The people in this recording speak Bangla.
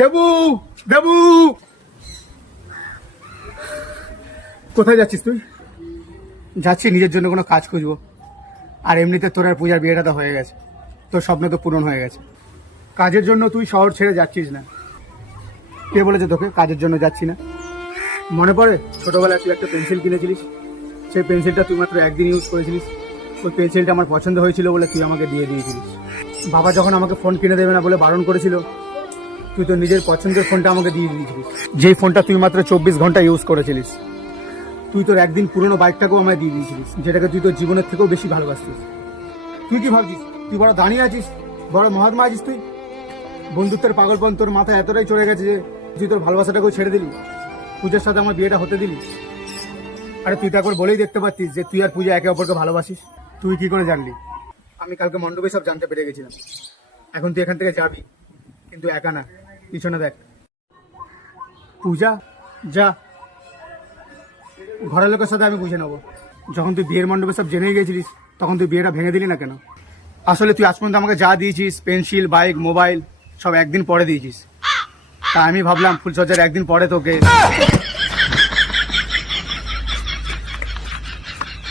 দেবু দেবু, কোথায় যাচ্ছিস তুই? যাচ্ছি নিজের জন্য কোনো কাজ খুঁজবো। আর এমনিতে তোর আর পূজার বিয়েটা তো হয়ে গেছে, তোর স্বপ্ন তো পূরণ হয়ে গেছে। কাজের জন্য তুই শহর ছেড়ে যাচ্ছিস না। কে বলেছে তোকে কাজের জন্য যাচ্ছি না? মনে পড়ে ছোটবেলায় তুই একটা পেন্সিল কিনেছিলিস, সেই পেন্সিলটা তুই মাত্র একদিন ইউজ করেছিলিস। ওই পেন্সিলটা আমার পছন্দ হয়েছিল বলে তুই আমাকে দিয়ে দিয়েছিলিস। বাবা যখন আমাকে ফোন কিনে দেবে না বলে বারণ করেছিল, তুই তো নিজের পছন্দের ফোনটা আমাকে দিয়ে দিয়েছিলিস, যেই ফোনটা তুই মাত্র 24 ঘন্টা ইউজ করেছিলিস। তুই তোর একদিন পুরনো বাইকটাকেও আমায় দিয়ে দিয়েছিলিস, যেটাকে তুই তোর জীবনের থেকেও বেশি ভালোবাসতিস। তুই কি ভাবছিস তুই বড় দাঁড়িয়ে আছিস, বড় মহাত্মা আছিস? তুই বন্ধুত্বের পাগলপন তোর মাথায় এতটাই চড়ে গেছে যে তুই তোর ভালোবাসাটাকেও ছেড়ে দিলি, পূজার সাথে আমার বিয়েটা হতে দিলি। আরে তুই তো একবার বলেই দেখতে পারতিস যে তুই আর পূজা একে অপরকে ভালোবাসিস। তুই কি করে জানলি? আমি কালকে মণ্ডপে সব জানতে পেরে গেছিলাম। এখন তুই এখান থেকে যাবি, কিন্তু একা না, পিছনে দেখ। পূজা, যা, ঘরের লোকের সাথে আমি বুঝে নেবো। যখন তুই বিয়ের মণ্ডপে সব জেনে গেছিলিস, তখন তুই বিয়েটা ভেঙে দিলি না কেন? আসলে তুই আজ পর্যন্ত আমাকে যা দিয়েছিস, পেন্সিল, বাইক, মোবাইল, সব একদিন পরে দিয়েছিস। তা আমি ভাবলাম ফুলসজ্জার একদিন পরে তোকে